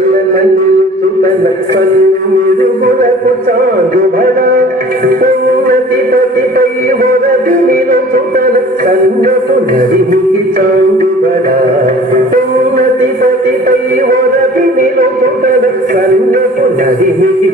సుతన కన్నుమిరుగులకు చాంగుబడ ఉన్నతిపతిపై వరది నిలుచుతన కన్నుకు నడిమికి చాంగుబడ ఉన్నతిపతిపై వరది నిలుచుతన కన్నుకు నడిమికి